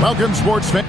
Welcome, sports fans.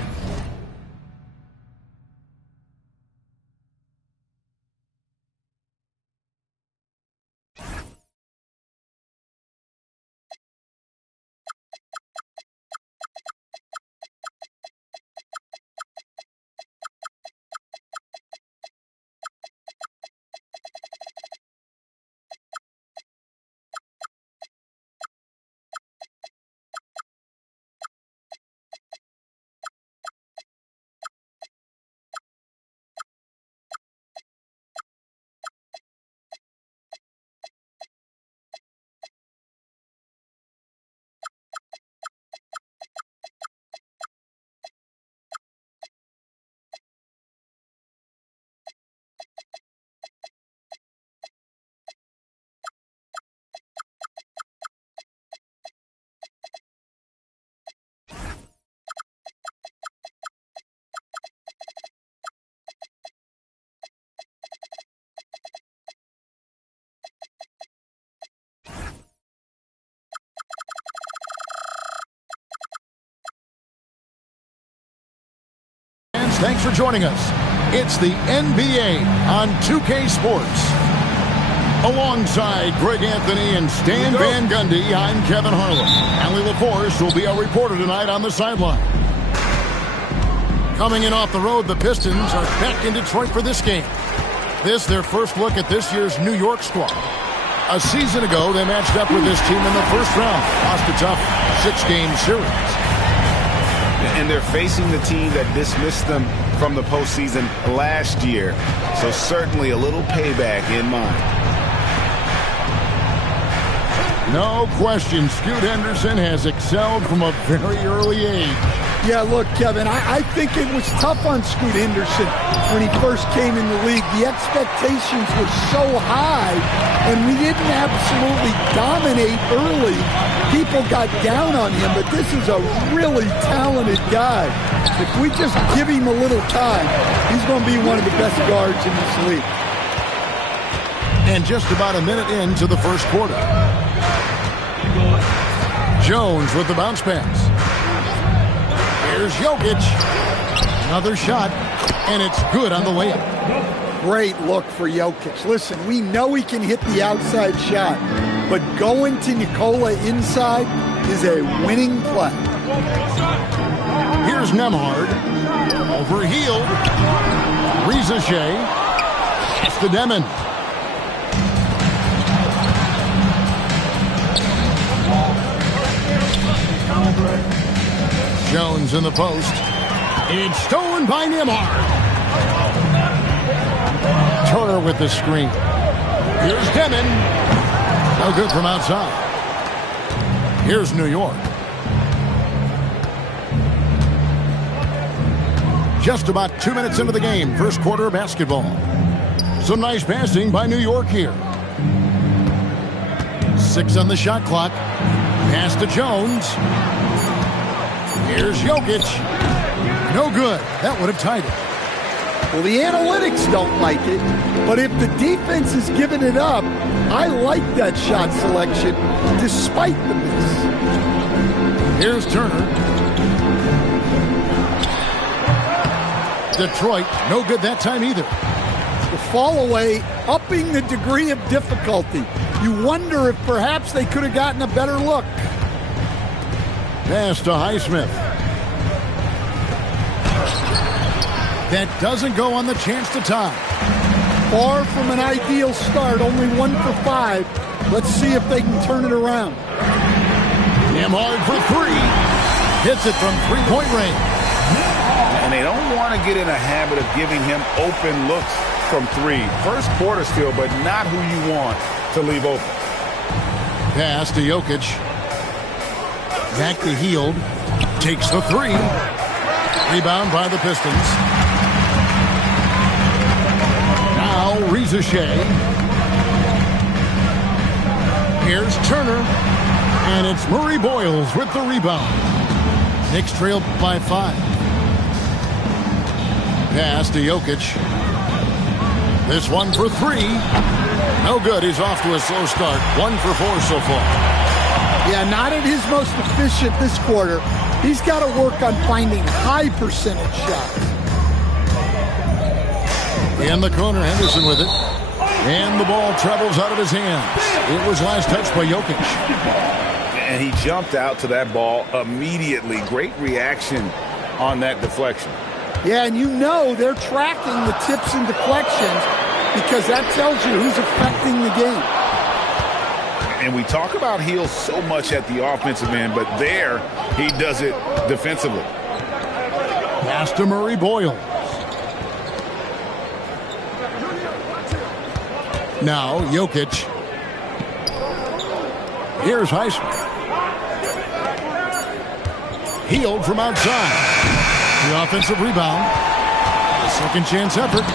Thanks for joining us. It's the NBA on 2K Sports. Alongside Greg Anthony and Stan Van Gundy, I'm Kevin Harlan. Allie LaForce will be our reporter tonight on the sideline. Coming in off the road, the Pistons are back in Detroit for this game. This their first look at this year's New York squad. A season ago, they matched up with this team in the first round, lost a tough 6-game series. And they're facing the team that dismissed them from the postseason last year. So certainly a little payback in mind. No question, Scoot Henderson has excelled from a very early age. Yeah, look, Kevin, I think it was tough on Scoot Henderson when he first came in the league. The expectations were so high, and we didn't absolutely dominate early. People got down on him, but this is a really talented guy. If we just give him a little time, he's going to be one of the best guards in this league. And just about a minute into the first quarter. Jones with the bounce pass. Here's Jokic. Another shot, and it's good on the layup. Great look for Jokic. Listen, we know he can hit the outside shot, but going to Nikola inside is a winning play. Here's Nemhard. Overhealed. Reza Shea. It's to Demon. Jones in the post. It's stolen by Nemhard. Turner with the screen. Here's Demon. No good from outside. Here's New York. Just about 2 minutes into the game. First quarter of basketball. Some nice passing by New York here. 6 on the shot clock. Pass to Jones. Here's Jokic. No good. That would have tied it. Well, the analytics don't like it, but if the defense is giving it up, I like that shot selection despite the miss. Here's Turner. Detroit, no good that time either. The fall away, upping the degree of difficulty. You wonder if perhaps they could have gotten a better look. Pass to Highsmith. That doesn't go on the chance to tie. Far from an ideal start, only 1 for 5. Let's see if they can turn it around. Nemhard for 3. Hits it from three-point range. And they don't want to get in a habit of giving him open looks from 3. First quarter still, but not who you want to leave open. Pass to Jokic. Back to Hield. Takes the 3. Rebound by the Pistons. Now Reza Shea. Here's Turner. And it's Murray Boyles with the rebound. Knicks trail by 5. Pass to Jokic. This one for 3. No good. He's off to a slow start. 1 for 4 so far. Yeah, not at his most efficient this quarter. He's got to work on finding high percentage shots. In the corner, Henderson with it. And the ball travels out of his hands. It was last touched by Jokic. And he jumped out to that ball immediately. Great reaction on that deflection. Yeah, and you know they're tracking the tips and deflections because that tells you who's affecting the game. And we talk about Hill so much at the offensive end, but there he does it defensively. Pass to Murray Boyle. Now Jokic. Here's Heisman. Healed from outside. The offensive rebound. A second chance effort.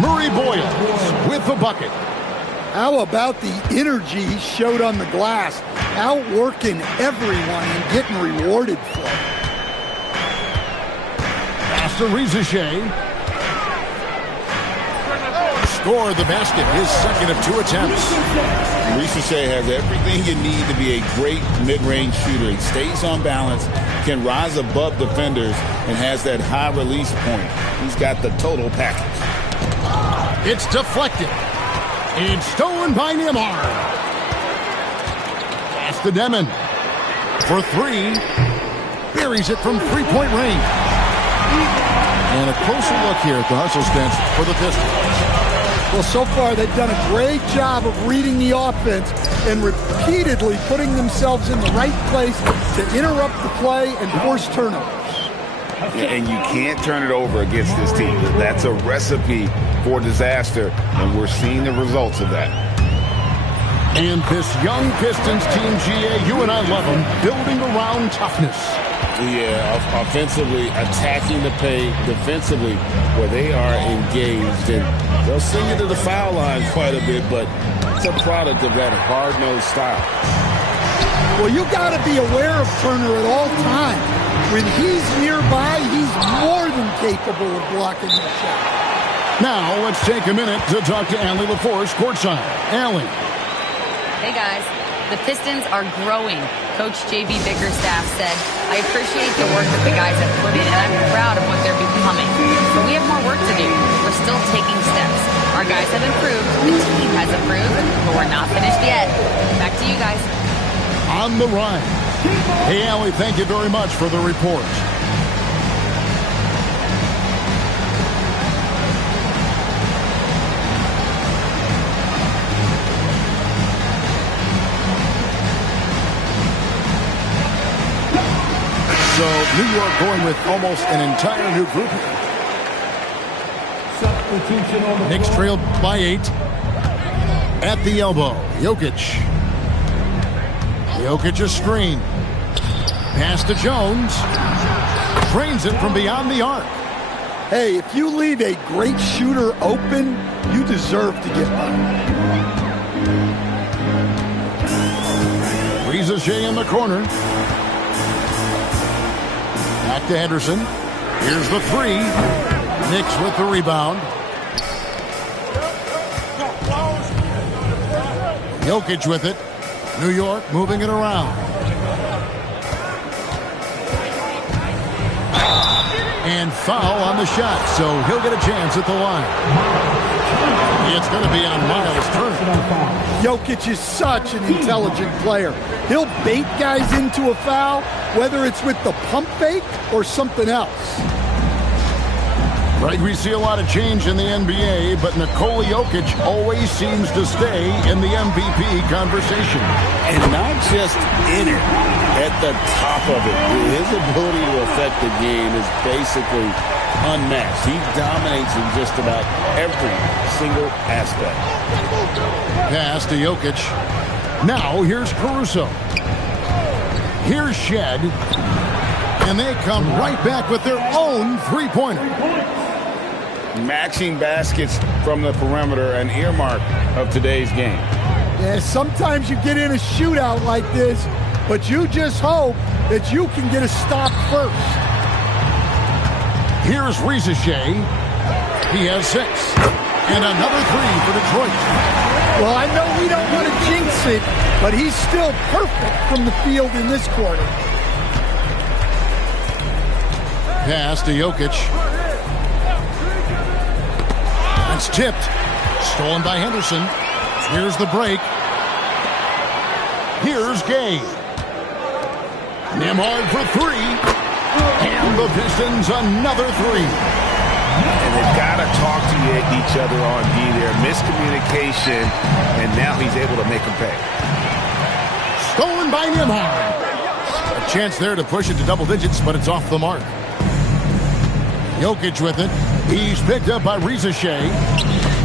Murray Boyle with the bucket. How about the energy he showed on the glass? Outworking everyone and getting rewarded for it. Pass to Rizachet. Scored the basket, his second of 2 attempts. Rizachet has everything you need to be a great mid-range shooter. He stays on balance, can rise above defenders, and has that high release point. He's got the total package. It's deflected. It's stolen by Neymar. Pass to Demon. For 3. Buries it from 3-point range. And a closer look here at the hustle stance for the Pistons. Well, so far they've done a great job of reading the offense and repeatedly putting themselves in the right place to interrupt the play and force turnovers. And you can't turn it over against this team. That's a recipe for disaster, and we're seeing the results of that. And this young Pistons team, GA, you and I love them, building around toughness. Yeah, offensively, attacking the paint, defensively, where they are engaged. And they'll send you to the foul line quite a bit, but it's a product of that hard-nosed style. Well, you got to be aware of Turner at all times. When he's nearby, he's more than capable of blocking the shot. Now, let's take a minute to talk to Allie LaForce courtside. Allie. Hey, guys. The Pistons are growing. Coach J.B. Bickerstaff said, I appreciate the work that the guys have put in, and I'm proud of what they're becoming. But we have more work to do. We're still taking steps. Our guys have improved. The team has improved, but we're not finished yet. Back to you guys. On the run. Hey, Allie, thank you very much for the report. So, New York going with almost an entire new group. Knicks trailed by 8. At the elbow, Jokic. Jokic a screen. Pass to Jones. Drains it from beyond the arc. Hey, if you leave a great shooter open, you deserve to get one. Rizachet in the corner. Back to Henderson. Here's the 3. Knicks with the rebound. Jokic with it. New York moving it around. And foul on the shot, so he'll get a chance at the line. It's going to be on Miles Turner. Jokic is such an intelligent player. He'll bait guys into a foul, whether it's with the pump fake or something else. Right, we see a lot of change in the NBA, but Nikola Jokic always seems to stay in the MVP conversation. And not just in it, at the top of it. His ability to affect the game is basically unmatched. He dominates in just about every single aspect. Pass to Jokic. Now here's Caruso. Here's Shed. And they come right back with their own three-pointer. Matching baskets from the perimeter, an earmark of today's game. Yeah, sometimes you get in a shootout like this, but you just hope that you can get a stop first. Here's Rizachet. He has 6. And another 3 for Detroit. Well, I know we don't want to jinx it, but he's still perfect from the field in this quarter. Pass to Jokic. It's tipped. Stolen by Henderson. Here's the break. Here's Gay. Nembhard for three. And the Pistons another three. And they've got to talk to each other on D there. Miscommunication, and now he's able to make them pay. Stolen by Nembhard. A chance there to push it to double digits, but it's off the mark. Jokic with it. He's picked up by Reza Shea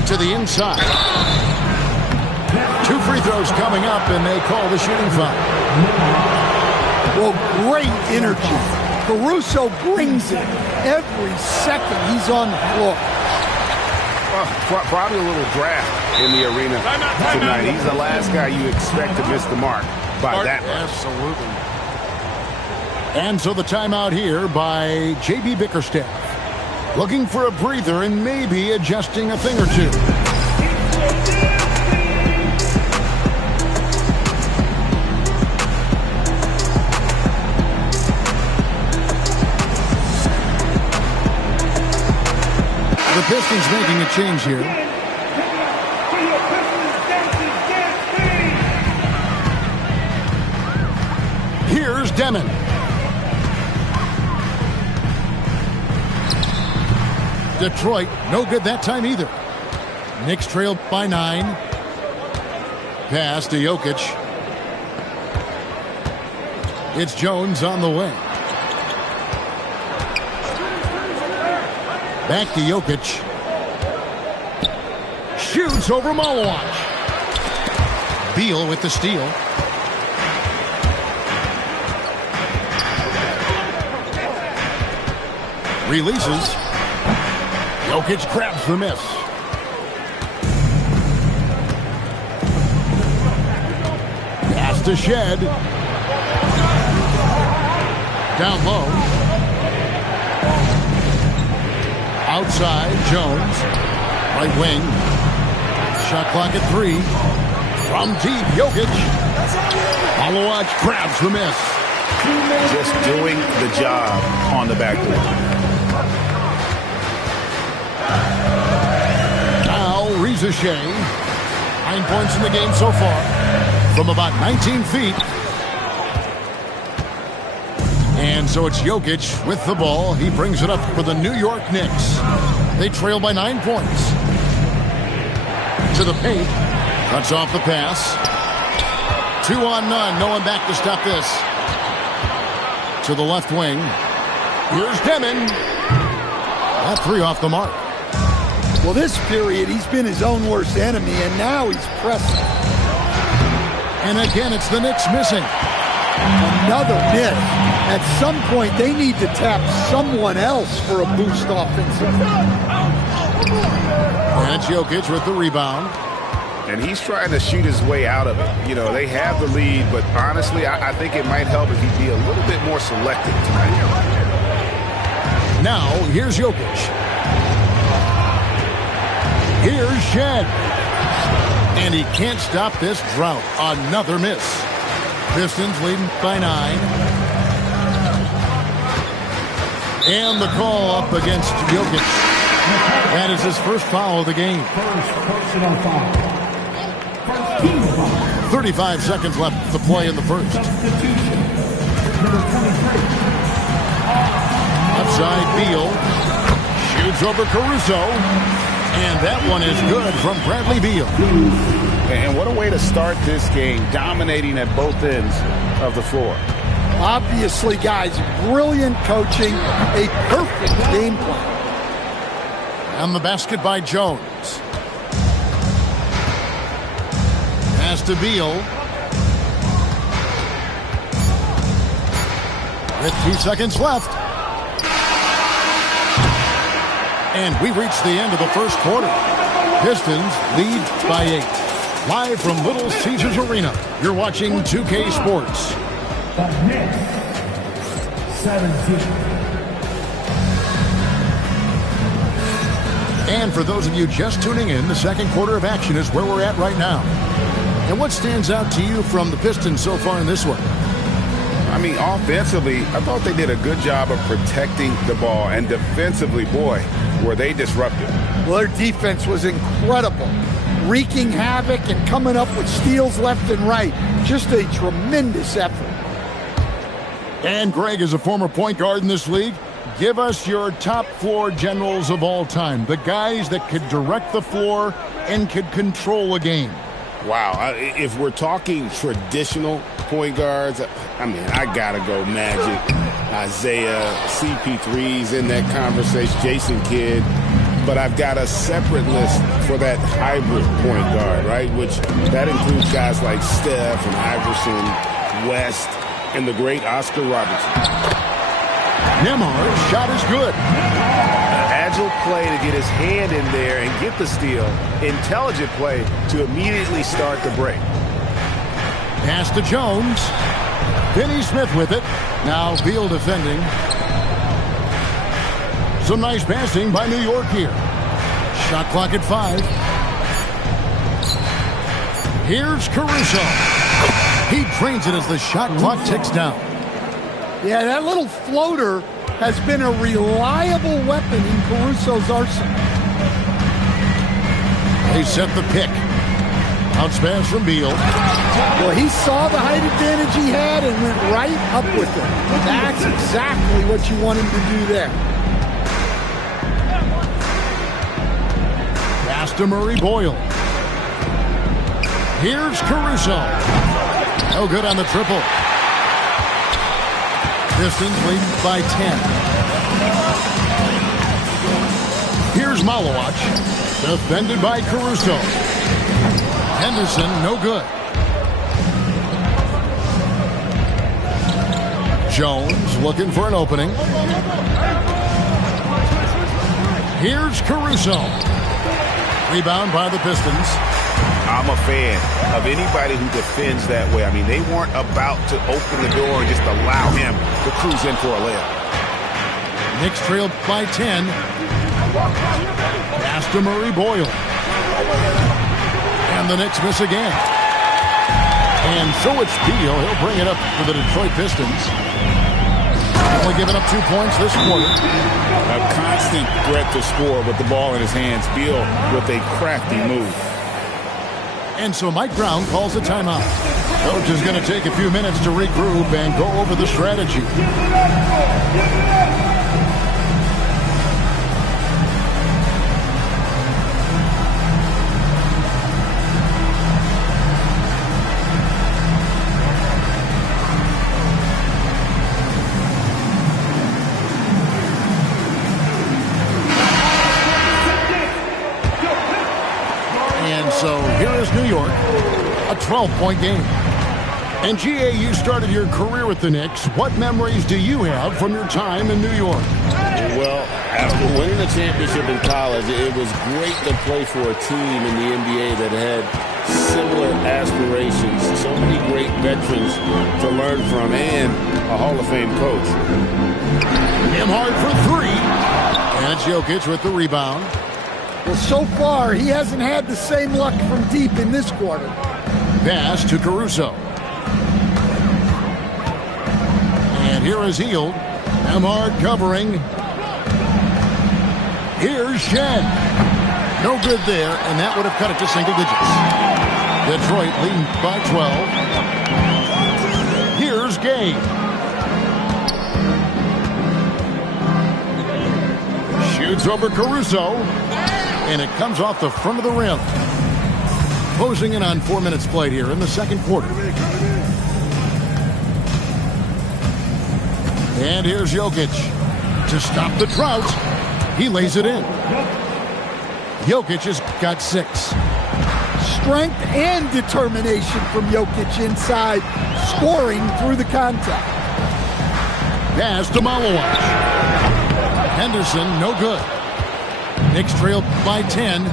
to the inside. 2 free throws coming up, and they call the shooting foul. Well, great energy. Caruso brings it every second he's on the floor. Well, probably a little draft in the arena tonight. He's the last guy you expect to miss the mark by that much. Absolutely. And so the timeout here by J.B. Bickerstaff. Looking for a breather and maybe adjusting a thing or two. The Pistons making a change here. Here's Demon. Detroit, no good that time either. Knicks trailed by 9. Pass to Jokic. It's Jones on the wing. Back to Jokic. Shoots over Malawach. Beal with the steal. Releases. Jokic grabs the miss. Pass to Shed. Down low. Outside, Jones. Right wing. Shot clock at 3. From deep, Jokic. Malawach grabs the miss. Just doing the job on the backboard. Reza Shea, 9 points in the game so far from about 19 feet. And so it's Jokic with the ball. He brings it up for the New York Knicks. They trail by 9 points. To the paint. Cuts off the pass. 2 on none. No one back to stop this. To the left wing. Here's Demon. That 3 off the mark. Well, this period, he's been his own worst enemy, and now he's pressing. And again, it's the Knicks missing. Another miss. At some point, they need to tap someone else for a boost offensively. And it's Jokic with the rebound. And he's trying to shoot his way out of it. You know, they have the lead, but honestly, I think it might help if he'd be a little bit more selective tonight. Now, here's Jokic. Here's Shed. And he can't stop this drought. Another miss. Pistons leading by 9. And the call up against Jokic. That is his first foul of the game. 35 seconds left to play in the first. Outside Beal. Shoots over Caruso. And that one is good from Bradley Beal. And what a way to start this game, dominating at both ends of the floor. Obviously, guys, brilliant coaching, a perfect game plan. And the basket by Jones. Pass to Beal. With 2 seconds left. And we reached the end of the first quarter. Pistons lead by 8. Live from Little Caesars Arena, you're watching 2K Sports. The Knicks, 17. And for those of you just tuning in, the second quarter of action is where we're at right now. And what stands out to you from the Pistons so far in this one? I mean, offensively, I thought they did a good job of protecting the ball. And defensively, boy, were they disruptive. Well, their defense was incredible, wreaking havoc and coming up with steals left and right. Just a tremendous effort. And Greg, as a former point guard in this league, give us your top floor generals of all time, the guys that could direct the floor and could control a game. Wow, if we're talking traditional point guards, I mean, I got to go Magic, Isaiah, CP3's in that conversation, Jason Kidd. But I've got a separate list for that hybrid point guard, right, which that includes guys like Steph and Iverson, West, and the great Oscar Robertson. Nembhard's shot is good. Agile play to get his hand in there and get the steal. Intelligent play to immediately start the break. Pass to Jones. Finney Smith with it. Now Beal defending. Some nice passing by New York here. Shot clock at 5. Here's Caruso. He drains it as the shot clock ticks down. Yeah, that little floater has been a reliable weapon in Caruso's arsenal. They set the pick. Bounce pass from Beal. Well, he saw the height advantage he had and went right up with it. That's exactly what you want him to do there. Pass to Murray Boyle. Here's Caruso. No good on the triple. Pistons leading by 10. Here's Malawach. Defended by Caruso. Henderson, no good. Jones looking for an opening. Here's Caruso. Rebound by the Pistons. I'm a fan of anybody who defends that way. I mean, they weren't about to open the door and just allow him to cruise in for a layup. Knicks trailed by 10. Pass to Murray Boyle. And the Knicks miss again. And so it's Beal. He'll bring it up for the Detroit Pistons. Only giving up 2 points this quarter. A constant threat to score with the ball in his hands. Beal with a crafty move. And so Mike Brown calls a timeout. Coach is going to take a few minutes to regroup and go over the strategy. So here is New York, a 12-point game. And G.A., you started your career with the Knicks. What memories do you have from your time in New York? Well, after winning the championship in college, it was great to play for a team in the NBA that had similar aspirations. So many great veterans to learn from and a Hall of Fame coach. Nembhard for 3. And it's Jokic with the rebound. Well, so far, he hasn't had the same luck from deep in this quarter. Pass to Caruso. And here is Hield. Nembhard covering. Here's Shed. No good there, and that would have cut it to single digits. Detroit leading by 12. Here's Gay. Shoots over Caruso. And it comes off the front of the rim. Closing in on 4 minutes played here in the second quarter. And here's Jokic. To stop the drought, he lays it in. Jokic has got 6. Strength and determination from Jokic inside, scoring through the contact. Pass to Malawach. Henderson, no good. Knicks trailed by 10.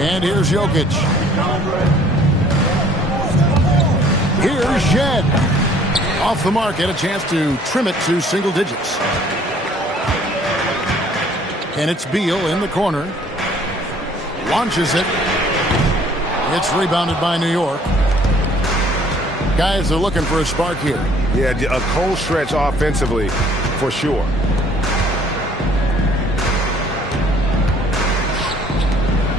And here's Jokic. Here's Shed. Off the mark, had a chance to trim it to single digits. And it's Beal in the corner. Launches it. It's rebounded by New York. Guys are looking for a spark here. Yeah, a cold stretch offensively for sure.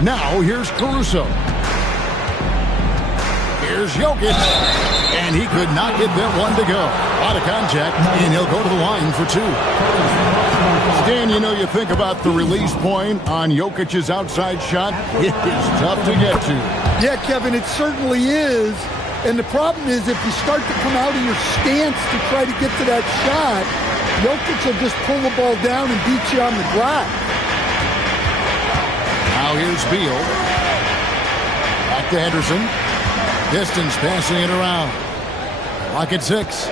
Now here's Caruso. Here's Jokic. And he could not get that one to go. Out of contact, and he'll go to the line for two. Stan, you know, you think about the release point on Jokic's outside shot. It is tough to get to. Yeah, Kevin, it certainly is. And the problem is if you start to come out of your stance to try to get to that shot, Jokic will just pull the ball down and beat you on the drive. Now here's Beal. Back to Henderson. Pistons passing it around. Clock at 6.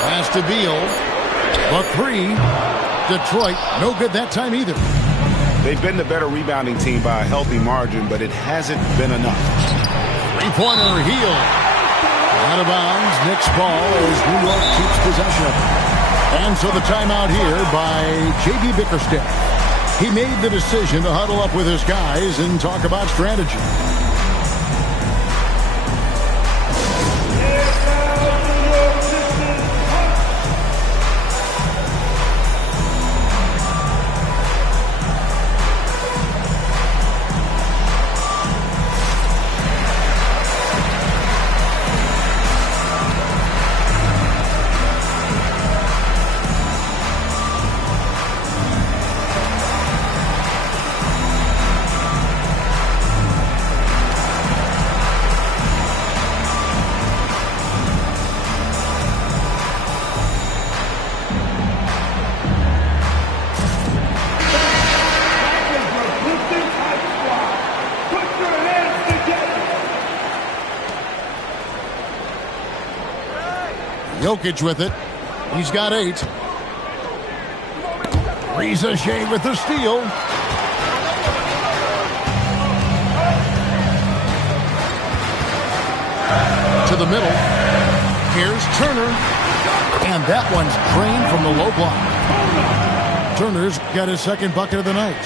Pass to Beal. A three. Detroit, no good that time either. They've been the better rebounding team by a healthy margin, but it hasn't been enough. Three-pointer, Heel. Out of bounds, Knicks ball as New York keeps possession. And so the timeout here by J.B. Bickerstaff. He made the decision to huddle up with his guys and talk about strategy. Jokic with it. He's got 8. Reza Shea with the steal. To the middle. Here's Turner. And that one's drained from the low block. Turner's got his second bucket of the night.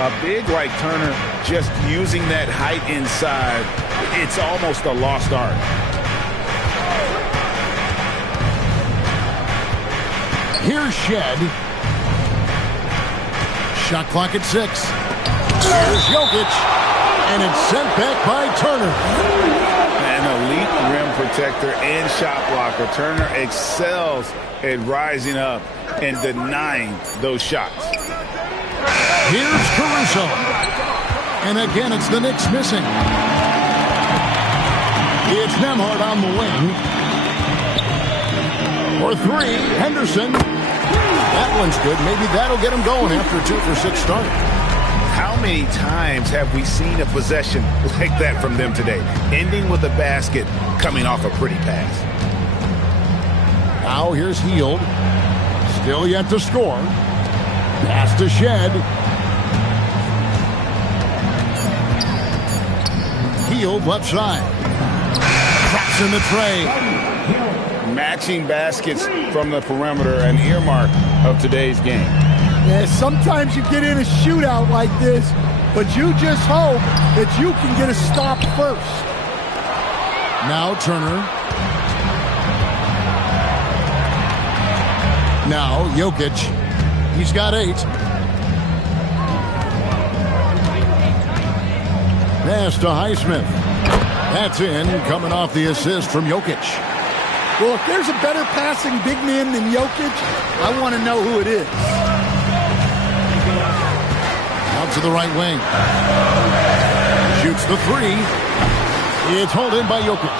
A big like Turner, just using that height inside, it's almost a lost art. Here's Shed. Shot clock at 6. Here's Jokic. And it's sent back by Turner. An elite rim protector and shot blocker. Turner excels at rising up and denying those shots. Here's Caruso. And again, it's the Knicks missing. It's Nembhard on the wing. For 3, Henderson. That one's good. Maybe that'll get him going after a 2-for-6 start. How many times have we seen a possession like that from them today? Ending with a basket, coming off a pretty pass. Now here's Hield. Still yet to score. Pass to Shed. Hield left side. Drops in the tray. Matching baskets from the perimeter, an earmark of today's game. Yeah, sometimes you get in a shootout like this, but you just hope that you can get a stop first. Now Turner. Now Jokic. He's got 8. Pass to Highsmith. That's in, coming off the assist from Jokic. Well, if there's a better passing big man than Jokic, I want to know who it is. Out to the right wing. Shoots the 3. It's hauled in by Jokic.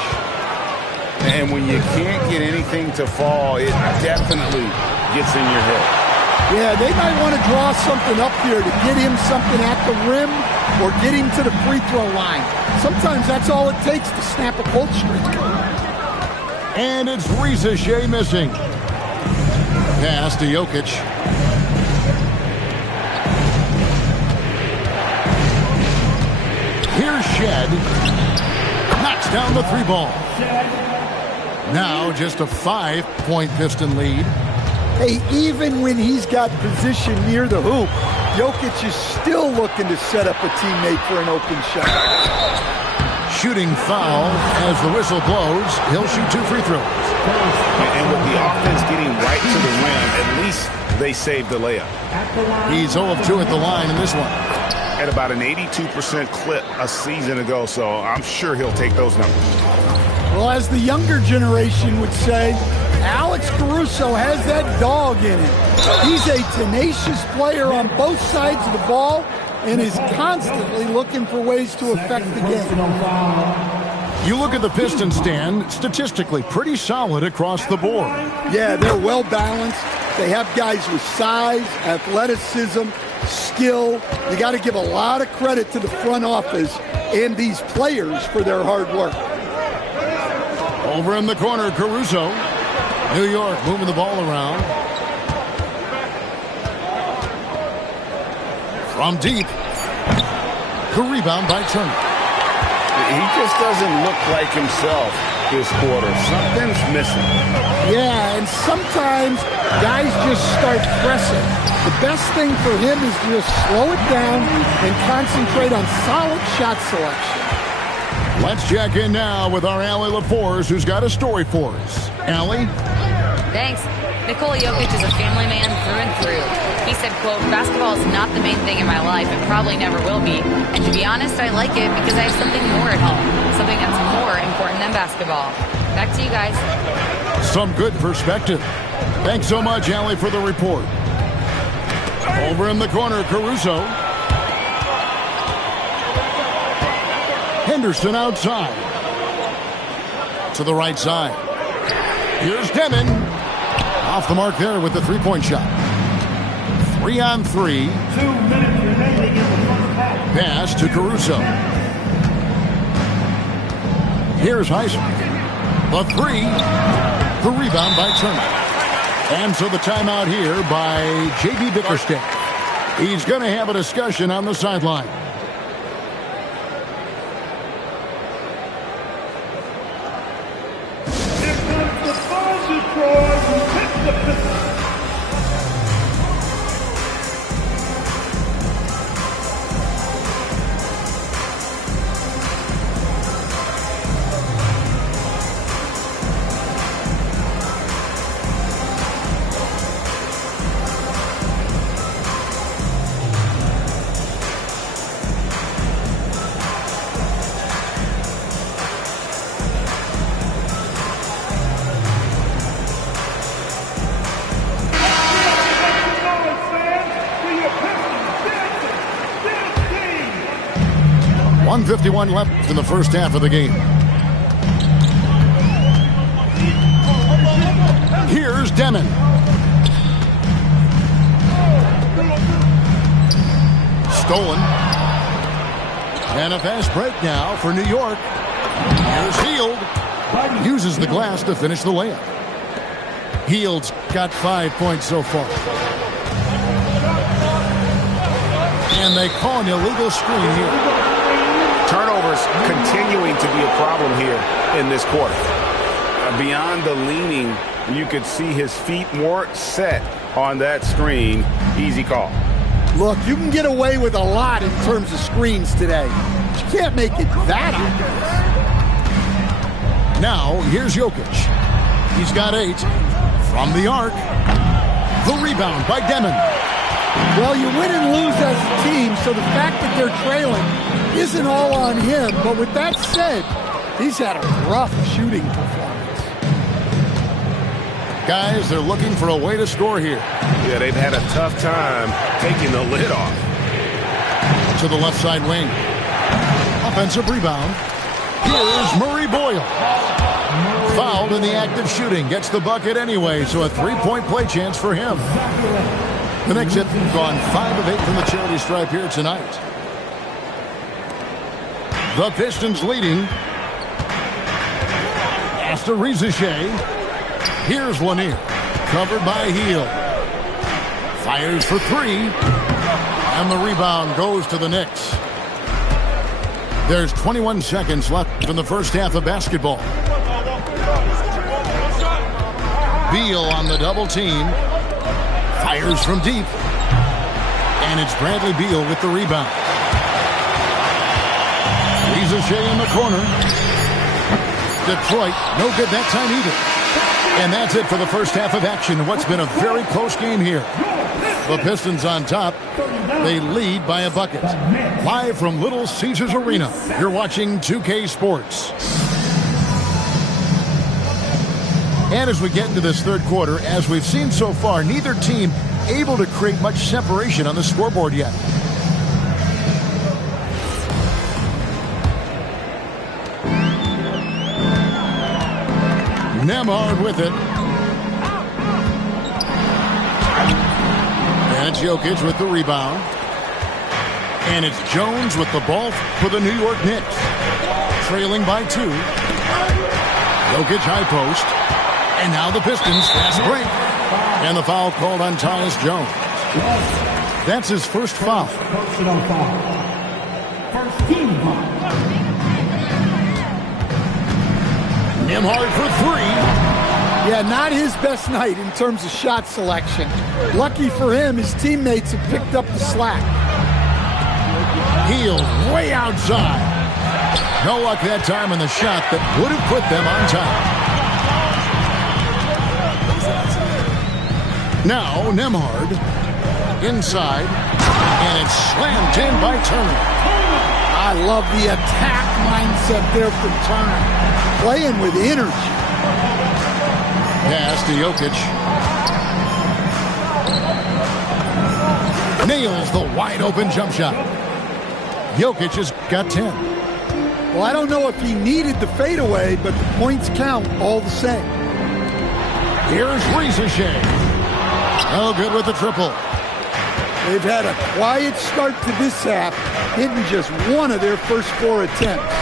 And when you can't get anything to fall, it definitely gets in your head. Yeah, they might want to draw something up here to get him something at the rim or get him to the free throw line. Sometimes that's all it takes to snap a cold streak. And it's Reza Shea missing. Pass to Jokic. Here's Shed. Knocks down the 3 ball. Now just a 5-point Piston lead. Hey, even when he's got position near the hoop, Jokic is still looking to set up a teammate for an open shot. Shooting foul as the whistle blows. He'll shoot 2 free throws. And with the offense getting right to the rim, at least they saved the layup. He's 0 of 2 at the line in this one. At about an 82% clip a season ago, so I'm sure he'll take those numbers. Well, as the younger generation would say, Alex Caruso has that dog in him. He's a tenacious player on both sides of the ball and is constantly looking for ways to affect the game. You look at the Pistons stand, statistically pretty solid across the board. Yeah, they're well balanced. They have guys with size, athleticism, skill. You got to give a lot of credit to the front office and these players for their hard work. Over in the corner, Caruso. New York moving the ball around. From deep. The rebound by Turner. He just doesn't look like himself this quarter. Something's missing. Yeah, and sometimes guys just start pressing. The best thing for him is to just slow it down and concentrate on solid shot selection. Let's check in now with our Allie LaForce, who's got a story for us. Allie? Thanks. Nikola Jokic is a family man through and through. He said, quote, "Basketball is not the main thing in my life and probably never will be. And to be honest, I like it because I have something more at home, something that's more important than basketball." Back to you guys. Some good perspective. Thanks so much, Allie, for the report. Over in the corner, Caruso. Henderson outside. To the right side. Here's Demon. Off the mark there with the three-point shot. 3-on-3. 2 minutes remaining in the first half. Pass to Caruso. Here's Heisman. The three. The rebound by Turner. And so the timeout here by J.B. Bickerstaff. He's going to have a discussion on the sideline. Here comes the Bonzi who hits the Pistons. .51 left in the first half of the game. Here's Demon. Stolen. And a fast break now for New York. Here's Hield. Uses the glass to finish the layup. Hield's got 5 points so far. And they call an illegal screen here. Turnovers continuing to be a problem here in this quarter. Beyond the leaning, you could see his feet more set on that screen. Easy call. Look, you can get away with a lot in terms of screens today. But you can't make it that obvious. Now, here's Jokic. He's got 8 from the arc. The rebound by Demon. Well, you win and lose as a team, so the fact that they're trailing isn't all on him. But with that said, he's had a rough shooting performance. Guys, they're looking for a way to score here. Yeah, they've had a tough time taking the lid off. To the left side wing. Offensive rebound. Here's Murray Boyle. Fouled in the act of shooting. Gets the bucket anyway, so a three-point play chance for him. The Knicks have gone 5 of 8 from the charity stripe here tonight. The Pistons leading. Astarizache. Here's Lanier. Covered by Hield. Fires for 3. And the rebound goes to the Knicks. There's 21 seconds left in the first half of basketball. Beal on the double team. Fires from deep. And it's Bradley Beal with the rebound. Shea in the corner. Detroit, no good that time either. And that's it for the first half of action in what's been a very close game here. The Pistons on top. They lead by a bucket. Live from Little Caesars Arena, you're watching 2K Sports. And as we get into this third quarter, as we've seen so far, neither team able to create much separation on the scoreboard yet. Nembhard with it. And it's Jokic with the rebound. And it's Jones with the ball for the New York Knicks. Trailing by 2. Jokic high post. And now the Pistons fast break. And the foul called on Tyus Jones. That's his first foul. Personal foul. First team foul. Nembhard for 3. Yeah, not his best night in terms of shot selection. Lucky for him, his teammates have picked up the slack. Heel way outside. No luck that time in the shot that would have put them on top. Now Nembhard inside, and it's slammed in by Turner. I love the attack mindset there from Turner. Playing with energy. Pass to Jokic. Nails the wide open jump shot. Jokic has got 10. Well, I don't know if he needed the fadeaway, but the points count all the same. Here's Shea. No good with the triple. They've had a quiet start to this half, hitting just one of their first 4 attempts.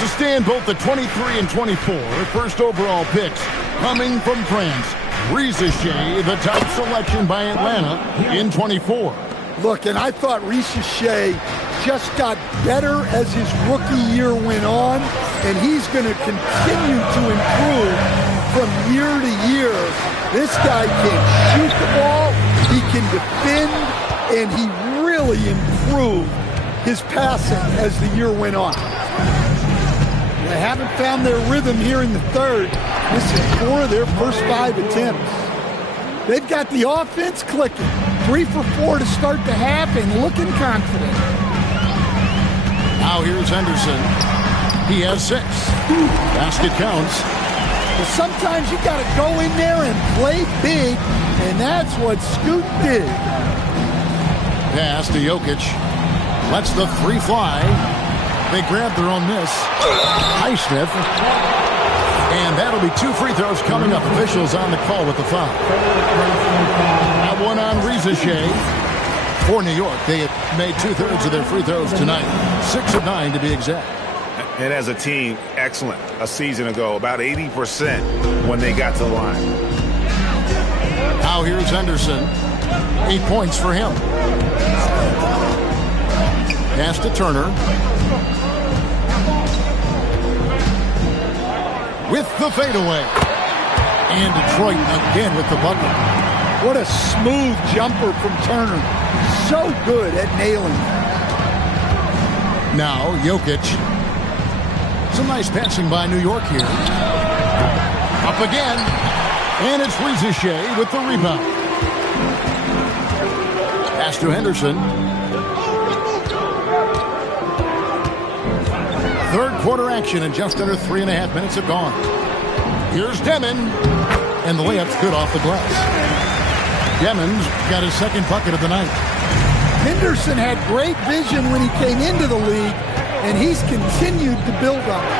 To stand both the 23 and 24 first overall picks coming from France. Shea, the top selection by Atlanta in 24. Look, and I thought Shea just got better as his rookie year went on, and he's going to continue to improve from year to year. This guy can shoot the ball, he can defend, and he really improved his passing as the year went on. They haven't found their rhythm here in the third. This is 4 of their first 5 attempts. They've got the offense clicking. 3 for 4 to start the half and looking confident. Now here's Henderson. He has 6. Basket counts. But sometimes you got to go in there and play big, and that's what Scoot did. Pass to Jokic. Lets the 3 fly. They grab their own miss. Highsmith. And that'll be 2 free throws coming up. Officials on the call with the foul. That one on Shea for New York. They had made 2/3 of their free throws tonight. 6 of 9 to be exact. And as a team, excellent. A season ago, about 80% when they got to the line. Now here's Henderson. 8 points for him. Pass to Turner. With the fadeaway. And Detroit again with the bucket. What a smooth jumper from Turner. So good at nailing. Now Jokic. Some nice passing by New York here. Up again. And it's Shea with the rebound. Pass to Henderson. Third quarter action and just under 3.5 minutes have gone. Here's Demon. And the layup's good off the glass. Demon's got his second bucket of the night. Henderson had great vision when he came into the league, and he's continued to build on it.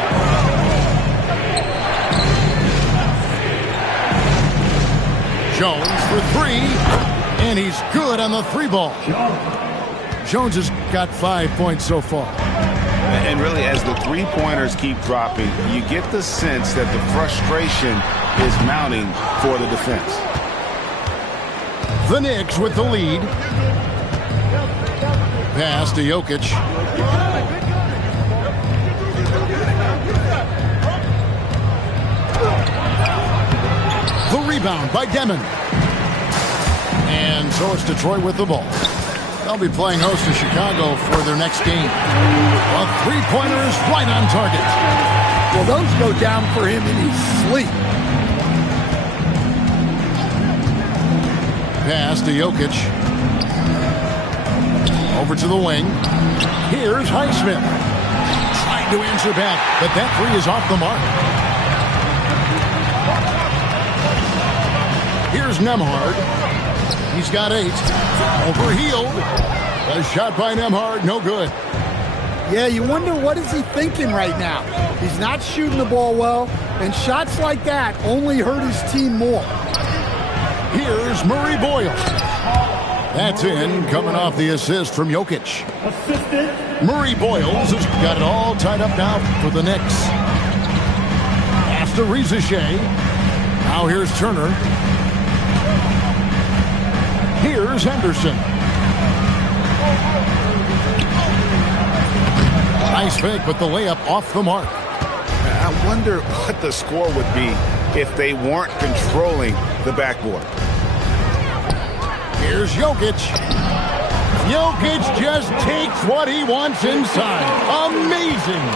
Jones for 3, and he's good on the 3 ball. Jones has got 5 points so far. And really, as the 3-pointers keep dropping, you get the sense that the frustration is mounting for the defense. The Knicks with the lead. Pass to Jokic. The rebound by Demon. And so it's Detroit with the ball. They'll be playing host to Chicago for their next game. A three-pointer is right on target. Well, those go down for him in his sleep. Pass to Jokic. Over to the wing. Here's Highsmith. Trying to answer back, but that three is off the mark. Here's Nembhard. He's got 8. Overhealed. A shot by Nembhard, no good. Yeah, you wonder what is he thinking right now. He's not shooting the ball well, and shots like that only hurt his team more. Here's Murray Boyle. That's in, coming off the assist from Jokic. Murray Boyles has got it all tied up now for the Knicks. Pass to Rizachet. Now here's Turner. Here's Henderson. Nice fake, but the layup off the mark. I wonder what the score would be if they weren't controlling the backboard. Here's Jokic. Jokic just takes what he wants inside. Amazing.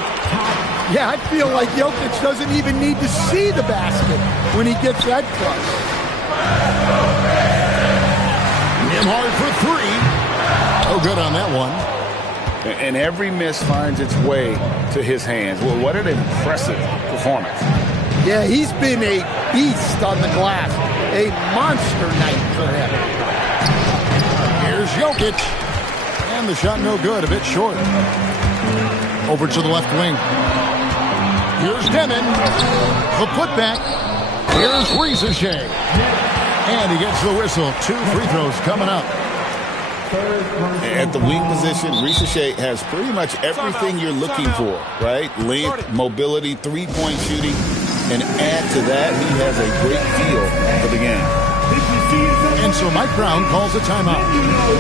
Yeah, I feel like Jokic doesn't even need to see the basket when he gets that close. Nembhard for 3. Oh, good on that one. And every miss finds its way to his hands. Well, what an impressive performance. Yeah, he's been a beast on the glass. A monster night for him. Here's Jokic. And the shot no good, a bit short. Over to the left wing. Here's Demon. The putback. Here's Rizachet. And he gets the whistle. 2 free throws coming up. At the wing position, Rizachet has pretty much everything you're looking for, right? Length, mobility, three-point shooting. And add to that, he has a great feel for the game. And so Mike Brown calls a timeout.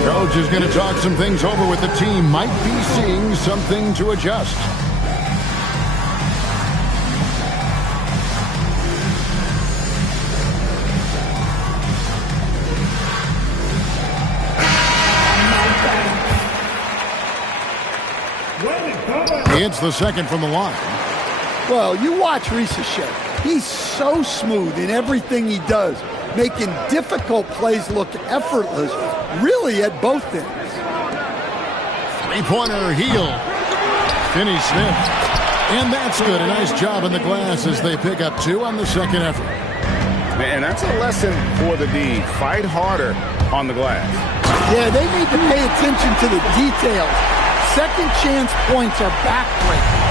Coach is going to talk some things over with the team. Might be seeing something to adjust. It's the second from the line. Well, you watch Rizachet. He's so smooth in everything he does, making difficult plays look effortless, really at both ends. Three-pointer heel. Finney Smith. And that's good. A nice job in the glass as they pick up 2 on the second effort. And that's a lesson for the D. Fight harder on the glass. Yeah, they need to pay attention to the details. Second chance points are backbreaking.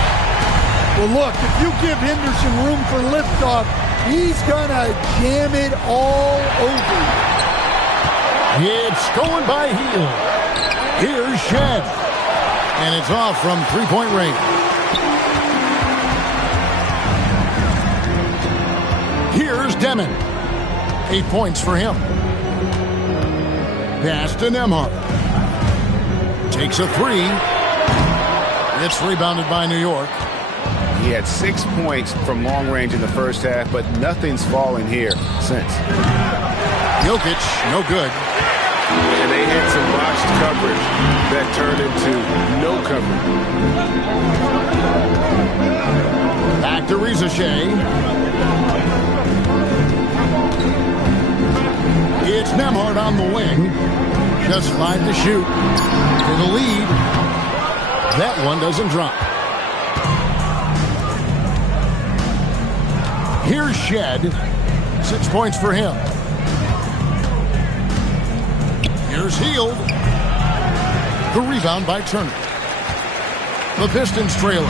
Well, look, if you give Henderson room for liftoff, he's going to jam it all over you. It's going by heel. Here's Shed. And it's off from three-point range. Here's Demon. 8 points for him. Pass to Nembhard. Takes a 3. It's rebounded by New York. He had 6 points from long range in the first half, but nothing's fallen here since. Jokic, no good. And they hit some botched coverage that turned into no coverage. Back to Rizachet. It's Nembhard on the wing. Just 5 to shoot. For the lead. That one doesn't drop. Here's Shed. 6 points for him. Here's Hield. The rebound by Turner. The Pistons trailing.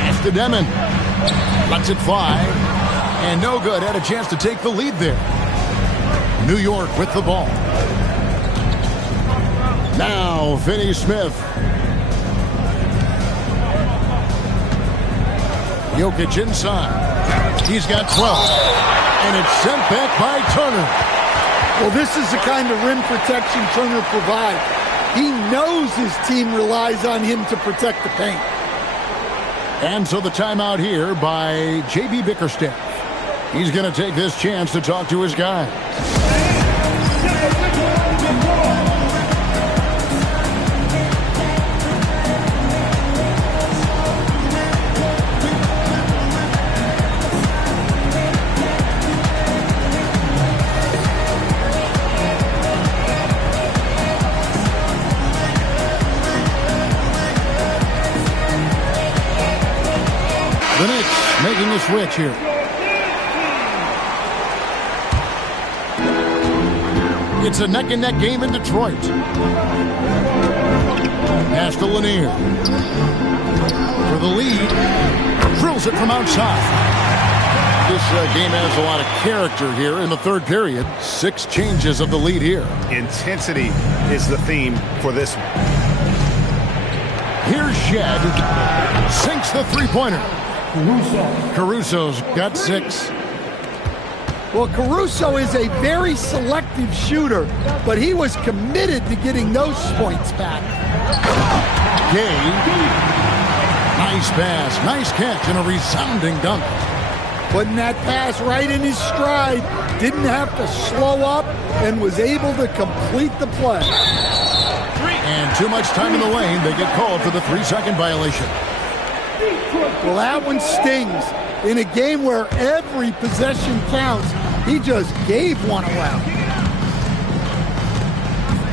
Pass to Demon. Lets it fly. And no good. Had a chance to take the lead there. New York with the ball. Now, Finney Smith. Jokic inside. He's got 12. And it's sent back by Turner. Well, this is the kind of rim protection Turner provides. He knows his team relies on him to protect the paint. And so the timeout here by J.B. Bickerstaff. He's going to take this chance to talk to his guy. The Knicks making a switch here. It's a neck-and-neck game in Detroit. Pass to Lanier. For the lead. Drills it from outside. This game has a lot of character here in the third period. 6 changes of the lead here. Intensity is the theme for this one. Here's Shed. Sinks the three-pointer. Caruso's got 6. Well, Caruso is a very selective shooter, but he was committed to getting those points back. Gay. Nice pass, nice catch, and a resounding dunk. Putting that pass right in his stride, didn't have to slow up, and was able to complete the play. And too much time in the lane, they get called for the 3-second violation. Well, that one stings. In a game where every possession counts, he just gave one away.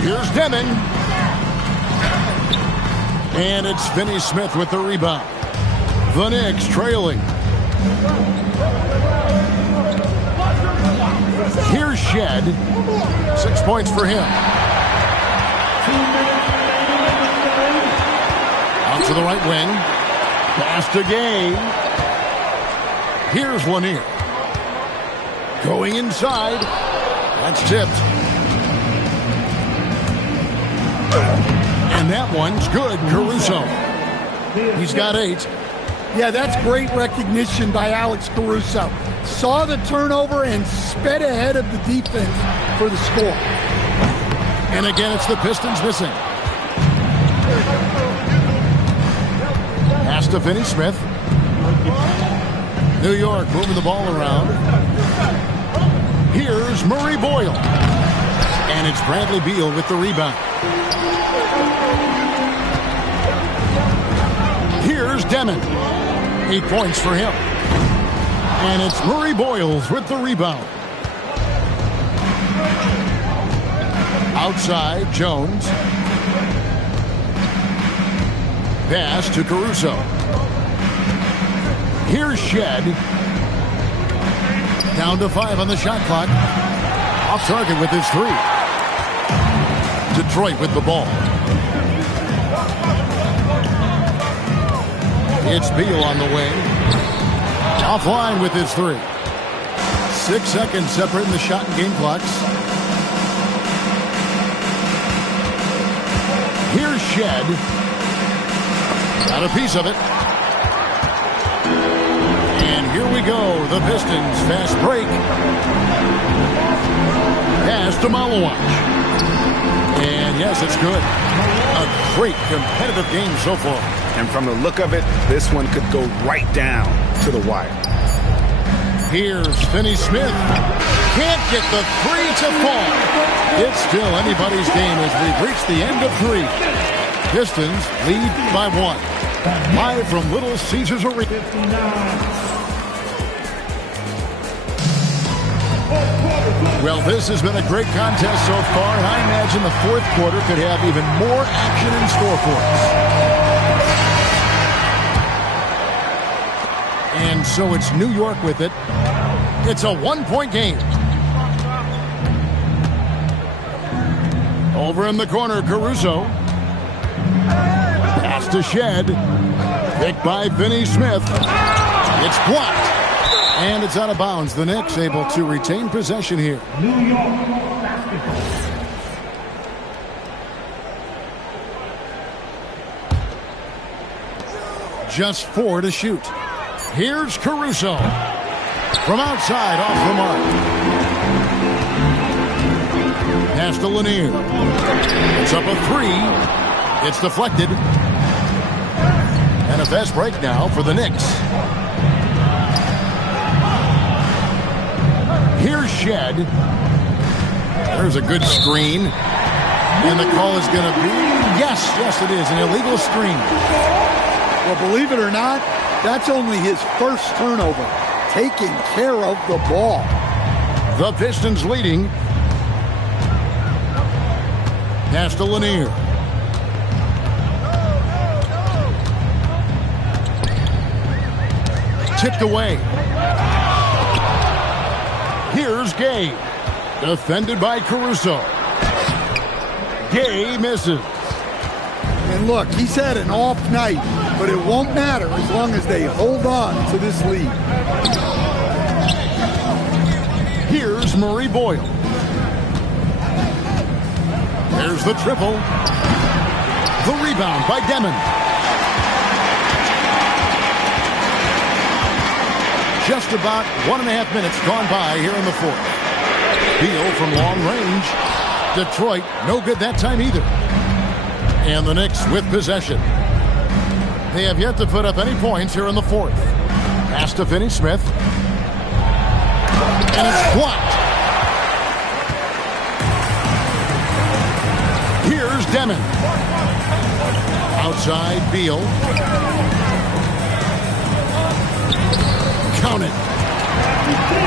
Here's Demon. And it's Finney Smith with the rebound. The Knicks trailing. Here's Shed. 6 points for him. Out to the right wing. Pass to Gay. Here's Lanier. Going inside. That's tipped. And that one's good. Caruso. He's got 8. Yeah, that's great recognition by Alex Caruso. Saw the turnover and sped ahead of the defense for the score. And again, it's the Pistons missing. Pass to Finney Smith. New York moving the ball around. Here's Murray Boyle. And it's Bradley Beal with the rebound. Here's Demon. 8 points for him. And it's Murray Boyles with the rebound. Outside, Jones. Pass to Caruso. Here's Shed. Down to 5 on the shot clock. Off target with his 3. Detroit with the ball. It's Beal on the wing. Offline with his 3. 6 seconds separating the shot and game clocks. Here's Shed. Got a piece of it. And here we go. The Pistons fast break. Pass to Malawach. And yes, it's good. A great competitive game so far. And from the look of it, this one could go right down to the wire. Here's Finney Smith. Can't get the 3 to fall. It's still anybody's game as we've reached the end of 3. Pistons lead by 1. Live from Little Caesars Arena. Well, this has been a great contest so far, and I imagine the fourth quarter could have even more action in store for us. And so it's New York with it. It's a 1-point game. Over in the corner, Caruso. Pass to Shed. Picked by Finney Smith. It's blocked. And it's out of bounds. The Knicks able to retain possession here. New York basketball. Just 4 to shoot. Here's Caruso. From outside, off the mark. Pass to Lanier. It's up a 3. It's deflected. And a fast break now for the Knicks. Here's Shed. There's a good screen. And the call is going to be, yes, it is, an illegal screen. Well, believe it or not, that's only his first turnover, taking care of the ball. The Pistons leading. Pass to Lanier. Tipped away. Here's Gay. Defended by Caruso. Gay misses. And look, he's had an off night, but it won't matter as long as they hold on to this lead. Here's Murray Boyle. There's the triple. The rebound by Demon. Just about 1.5 minutes gone by here in the fourth. Beal from long range. Detroit, no good that time either. And the Knicks with possession. They have yet to put up any points here in the fourth. Pass to Finney-Smith. And it's blocked. Here's Demon. Outside, Beal. Count it.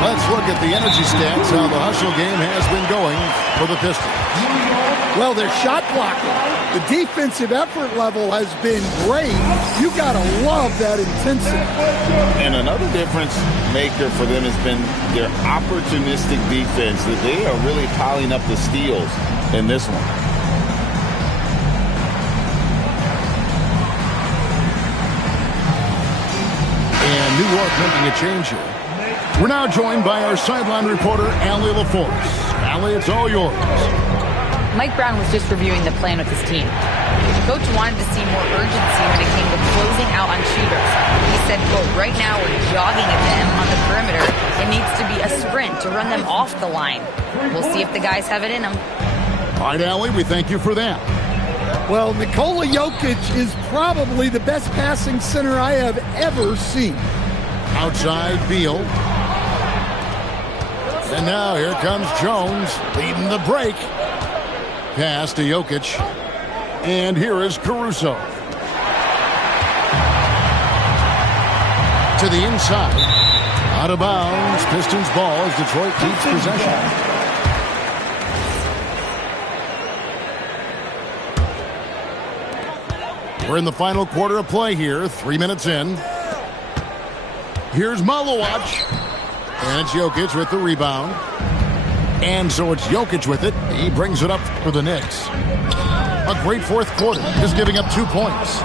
Let's look at the energy stats, how the hustle game has been going for the Pistons. Well, their shot blocking. The defensive effort level has been great. You got to love that intensity. And another difference maker for them has been their opportunistic defense. That they are really piling up the steals in this one. And New York making a change here. We're now joined by our sideline reporter, Allie LaForce. Allie, it's all yours. Mike Brown was just reviewing the plan with his team. The coach wanted to see more urgency when it came to closing out on shooters. He said, quote, right now we're jogging at them on the perimeter. It needs to be a sprint to run them off the line. We'll see if the guys have it in them. All right, Allie, we thank you for that. Well, Nikola Jokic is probably the best passing center I have ever seen. Outside, Beal. And now here comes Jones leading the break. Pass to Jokic. And here is Caruso. To the inside. Out of bounds. Pistons ball as Detroit keeps possession. We're in the final quarter of play here. 3 minutes in. Here's Malowacz. And it's Jokic with the rebound. And so it's Jokic with it. He brings it up for the Knicks. A great fourth quarter, just giving up 2 points.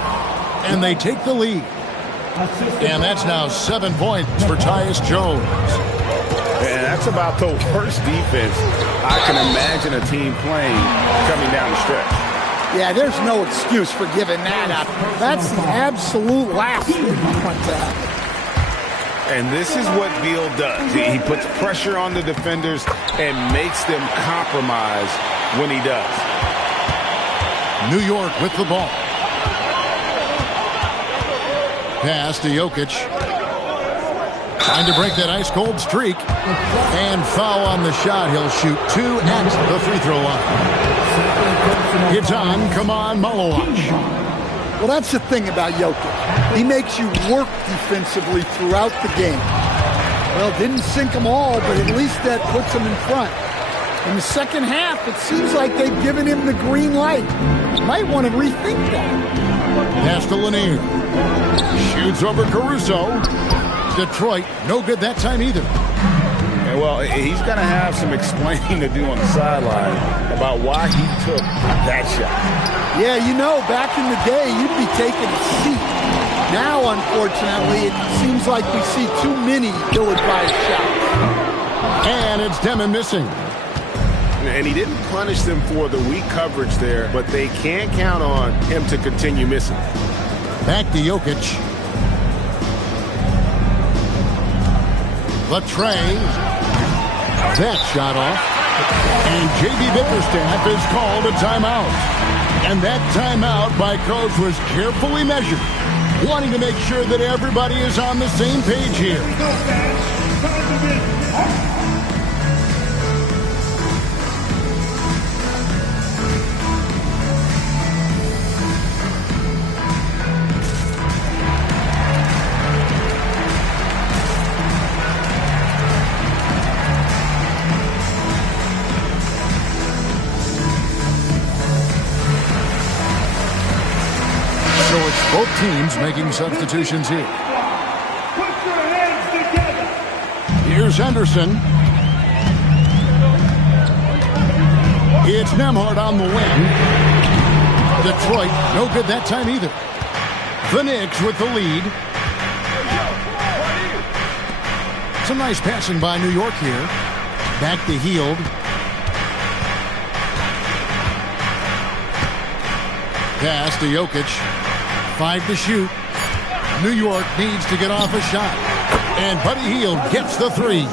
And they take the lead. And that's now 7 points for Tyus Jones. And that's about the worst defense I can imagine a team playing coming down the stretch. Yeah, there's no excuse for giving that up. That's the absolute last thing you want to happen. And this is what Beal does. He puts pressure on the defenders and makes them compromise when he does. New York with the ball. Pass to Jokic. Trying to break that ice-cold streak. And foul on the shot. He'll shoot 2 at the free throw line. It's on. Come on, Malowacz. Well, that's the thing about Jokic. He makes you work defensively throughout the game. Well, didn't sink them all, but at least that puts them in front. In the second half, it seems like they've given him the green light. Might want to rethink that. Pass to Lanier. Shoots over Caruso. Detroit, no good that time either. And well, he's going to have some explaining to do on the sideline about why he took that shot. Yeah, you know, back in the day, you'd be taking a seat. Now, unfortunately, it seems like we see too many ill-advised shots. And it's Demon missing. And he didn't punish them for the weak coverage there, but they can't count on him to continue missing. Back to Jokic. Latrey. That shot off. And J.B. Bickerstaff is called a timeout. And that timeout by coach was carefully measured, wanting to make sure that everybody is on the same page here. Both teams making substitutions here. Put your hands together. Here's Henderson. It's Nemhard on the wing. Detroit, no good that time either. The Knicks with the lead. Some nice passing by New York here. Back to Hield. Pass to Jokic. 5 to shoot. New York needs to get off a shot. And Buddy Hield gets the 3.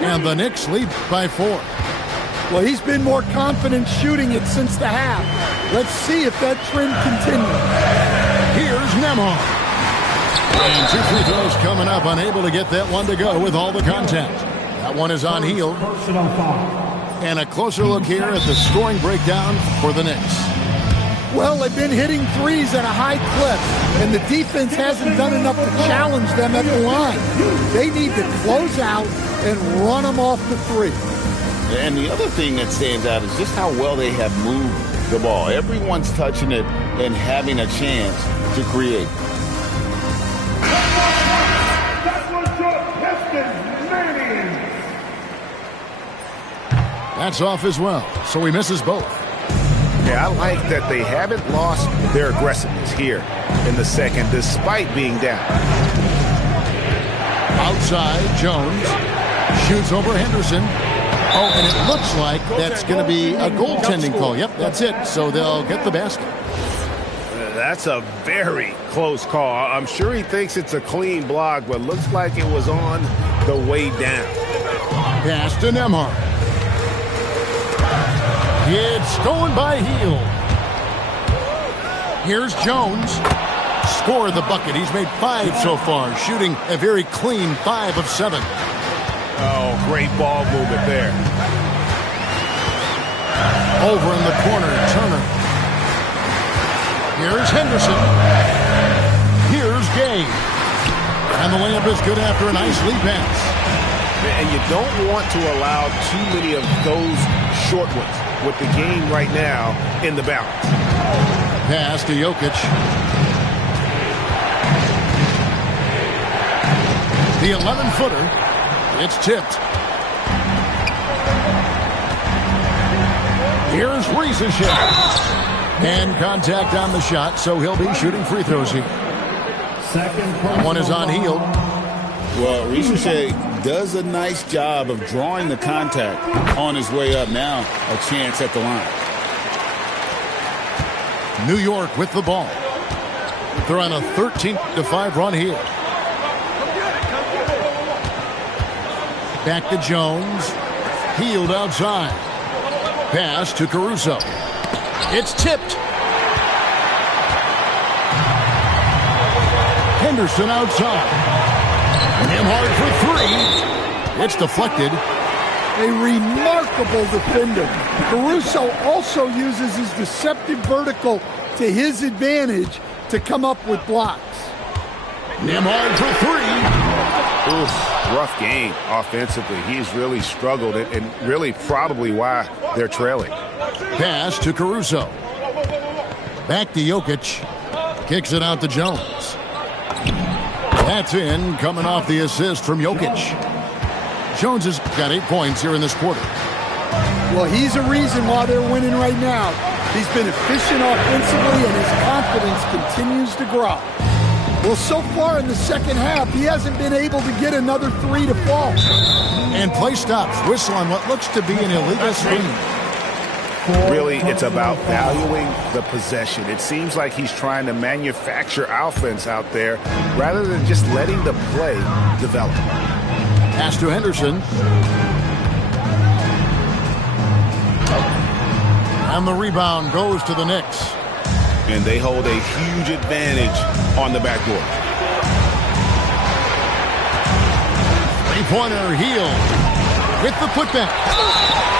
And the Knicks lead by 4. Well, he's been more confident shooting it since the half. Let's see if that trend continues. Here's Nemhard. And 2 free throws coming up. Unable to get that one to go with all the contact. That one is on Hield. And a closer look here at the scoring breakdown for the Knicks. Well, they've been hitting threes at a high clip, and the defense hasn't done enough to challenge them at the line. They need to close out and run them off the three. And the other thing that stands out is just how well they have moved the ball. Everyone's touching it and having a chance to create. That was your Pistons maniac. That's off as well, so he misses both. Yeah, I like that they haven't lost their aggressiveness here in the second, despite being down. Outside, Jones shoots over Henderson. Oh, and it looks like that's going to be a goaltending call. Yep, that's it. So they'll get the basket. That's a very close call. I'm sure he thinks it's a clean block, but looks like it was on the way down. Pass to Nemhard. It's stolen by Hield. Here's Jones. Scored the bucket. He's made 5 so far, shooting a very clean 5 of 7. Oh, great ball movement there. Over in the corner, Turner. Here's Henderson. Here's Gay. And the layup is good after a nice lead pass. And you don't want to allow too many of those short ones with the game right now in the balance. Pass to Jokic. The 11-footer. It's tipped. Here's Ricochet. And contact on the shot, so he'll be shooting free throws here. That one is on Hield. Well, Ricochet does a nice job of drawing the contact on his way up. Now a chance at the line. New York with the ball. They're on a 13-5 run here. Back to Jones. Hield outside. Pass to Caruso. It's tipped. Henderson outside. Nemhard for 3. It's deflected. A remarkable defender. Caruso also uses his deceptive vertical to his advantage to come up with blocks. Nemhard for 3. Oof, rough game offensively. He's really struggled, and really probably why they're trailing. Pass to Caruso. Back to Jokic. Kicks it out to Jones. That's in, coming off the assist from Jokic. Jones has got 8 points here in this quarter. Well, he's a reason why they're winning right now. He's been efficient offensively, and his confidence continues to grow. Well, so far in the second half, he hasn't been able to get another 3 to fall. And play stops. Whistle on what looks to be an illegal screen. Really, it's about valuing the possession. It seems like he's trying to manufacture offense out there rather than just letting the play develop. Pass to Henderson. And the rebound goes to the Knicks. And they hold a huge advantage on the backboard. Three-pointer, Hield with the putback.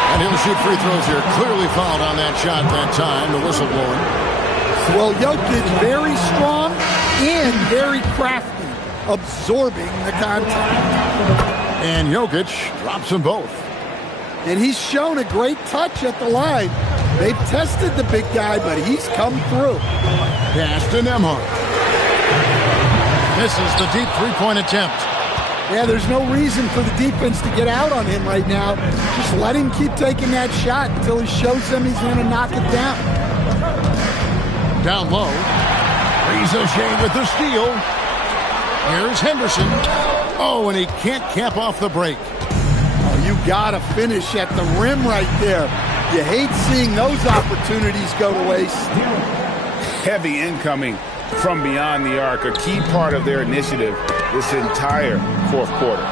And he'll shoot free throws here. Clearly fouled on that shot that time, the whistle blowing. Well, Jokic very strong and very crafty, absorbing the contact. And Jokic drops them both. And he's shown a great touch at the line. They've tested the big guy, but he's come through. Pass to Nembhard. Misses the deep three-point attempt. Yeah, there's no reason for the defense to get out on him right now. Just let him keep taking that shot until he shows them he's going to knock it down. Down low. Rizochet with the steal. Here's Henderson. Oh, and he can't cap off the break. Oh, you got to finish at the rim right there. You hate seeing those opportunities go to waste. Heavy incoming from beyond the arc, a key part of their initiative this entire fourth quarter.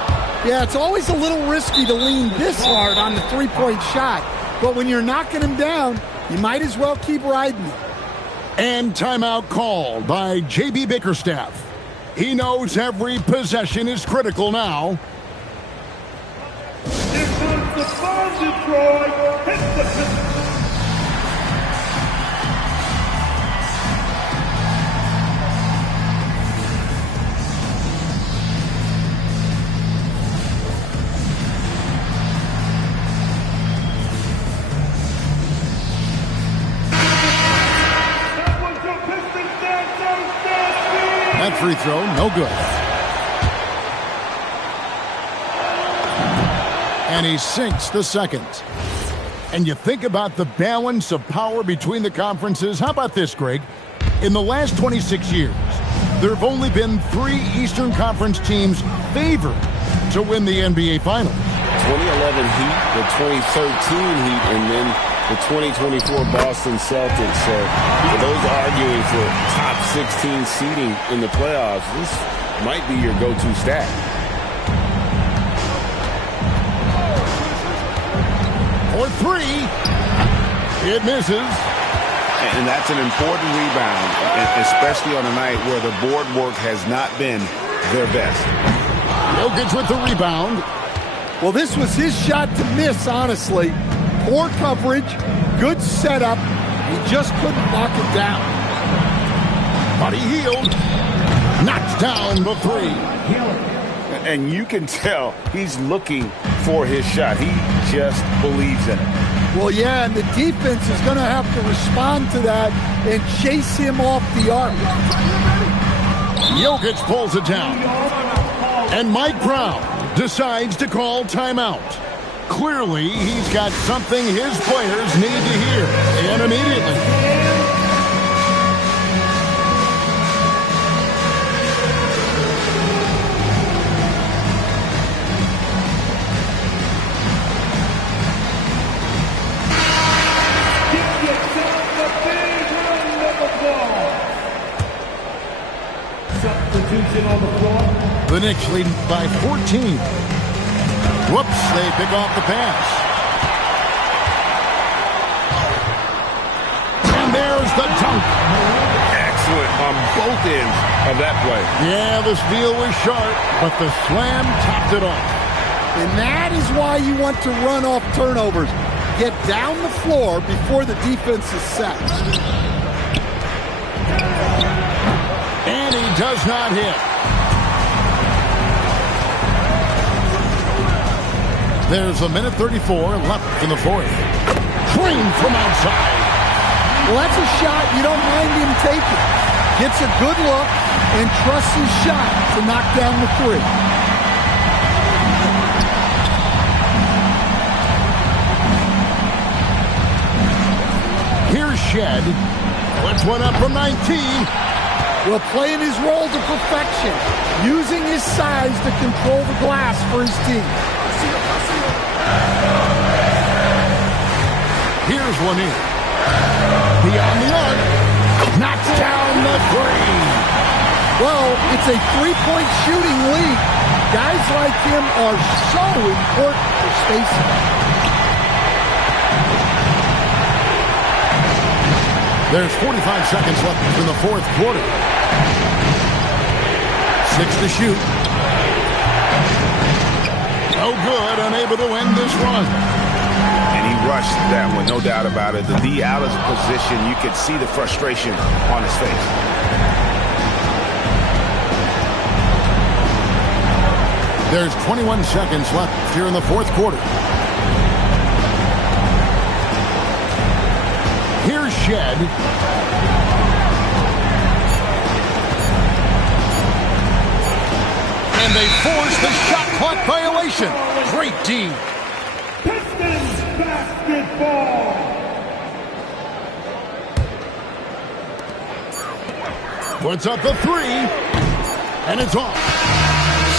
Yeah, it's always a little risky to lean this hard on the three-point shot, but when you're knocking him down, you might as well keep riding him. And timeout called by J.B. Bickerstaff. He knows every possession is critical now. Here comes the bomb, Detroit. Hit the Pistons. That free throw, no good. And he sinks the second. And you think about the balance of power between the conferences. How about this, Greg? In the last 26 years, there have only been 3 Eastern Conference teams favored to win the NBA Finals. 2011 Heat, the 2013 Heat, and then the 2024 Boston Celtics. So for those arguing for top 16 seeding in the playoffs, this might be your go-to stat. For 3, it misses. And that's an important rebound, especially on a night where the board work has not been their best. Jokic with the rebound. Well, this was his shot to miss, honestly. Poor coverage, good setup. He just couldn't knock it down. Buddy Hield knocks down the 3. And you can tell he's looking for his shot. He just believes in it. Well, yeah, and the defense is going to have to respond to that and chase him off the arc. Jokic pulls it down. And Mike Brown decides to call timeout. Clearly, he's got something his players need to hear, and immediately. Substitution on the floor. The Knicks lead by 14. Whoops, they pick off the pass. And there's the dunk. Excellent on both ends of that play. Yeah, the steal was sharp, but the slam topped it off. And that is why you want to run off turnovers. Get down the floor before the defense is set. And he does not hit. There's a minute 34 left in the fourth. Drained from outside. Well, that's a shot you don't mind him taking. Gets a good look and trusts his shot to knock down the 3. Here's Shed. Puts one up from 19. Well, playing his role to perfection. Using his size to control the glass for his team. Here's one in. Beyond the arc. Knocks down the 3. Well, it's a three-point shooting lead. Guys like him are so important for spacing. There's 45 seconds left in the fourth quarter. 6 to shoot. No good, unable to win this run. And he rushed that one, no doubt about it. The D out of position, you could see the frustration on his face. There's 21 seconds left here in the fourth quarter. Here's Shed. And they force the shot clock violation. Great D. Pistons basketball. Puts up the three. And it's off.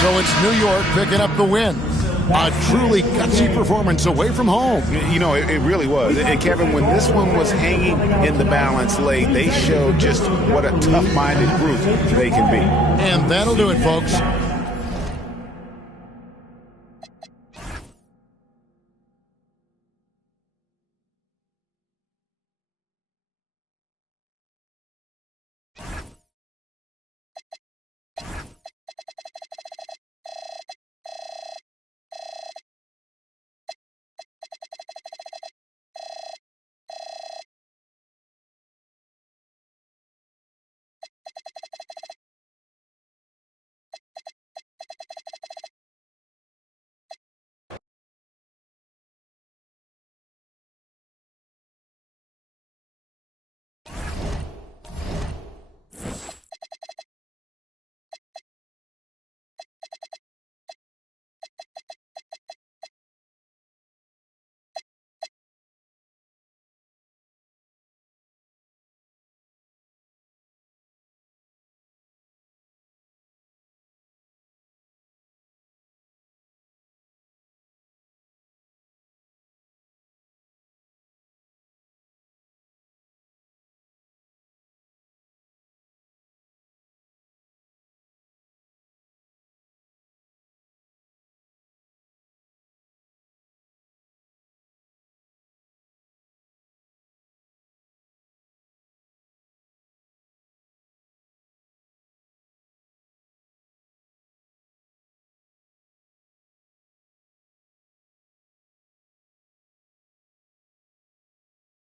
So it's New York picking up the win. A truly gutsy performance away from home. You know, it really was. And, Kevin, when this one was hanging in the balance late, they showed just what a tough-minded group they can be. And that'll do it, folks.